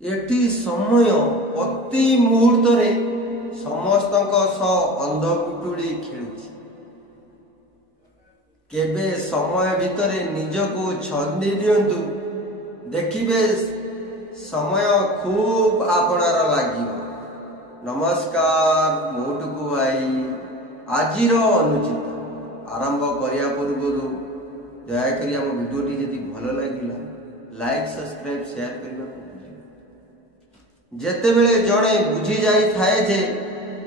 एठी समय प्रति मुहूर्त रे समस्तक सह अंधपुटुड़ी खेलुछि। केबे समय भितरे निजको छंदी दियंतु, देखिबे समय खूब आपणार लागिब। नमस्कार, मोटुकु भाई आजिर अनुचित आरंभ करिया पूर्व दयाकरी आम भिडियोटी जदि भल लगिला लाइक सब्सक्राइब शेयर करने को जेते बेले जड़े बुझी जाई थाए जे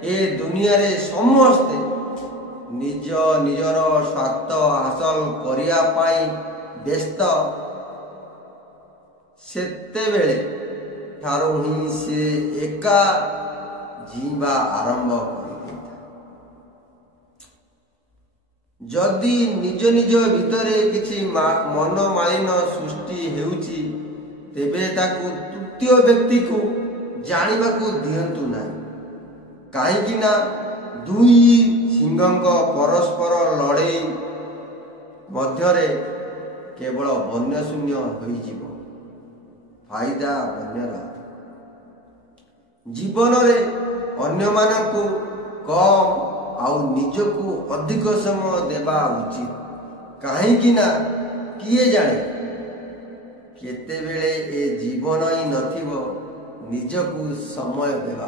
ए दुनिया रे समस्ते निज निजर स्वार्थ हासिल करिया पाई व्यस्त, सेते बेले ठारो ही से एका जीवा आरंभ कर। जदि निज निज भितरे किछि मन मालिन सृष्टि हेउछि, तेबे ताकू तृतीय व्यक्ति को जानिबा को दियंतु नाही। काहेकि ना दुई सिंहक परस्पर लड़ाई मध्यरे केवल वन्य शून्य होई जीव। फायदा वन्यर जीवन रे अन्य मानकु कम आउ निजको अधिक समय देवा उचित। काहेकि ना किए जाने केते बेले ए जीवन ही नथिबो निजको समय देवा।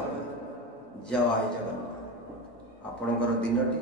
जय जगन्नाथ। आपणकर दिनटी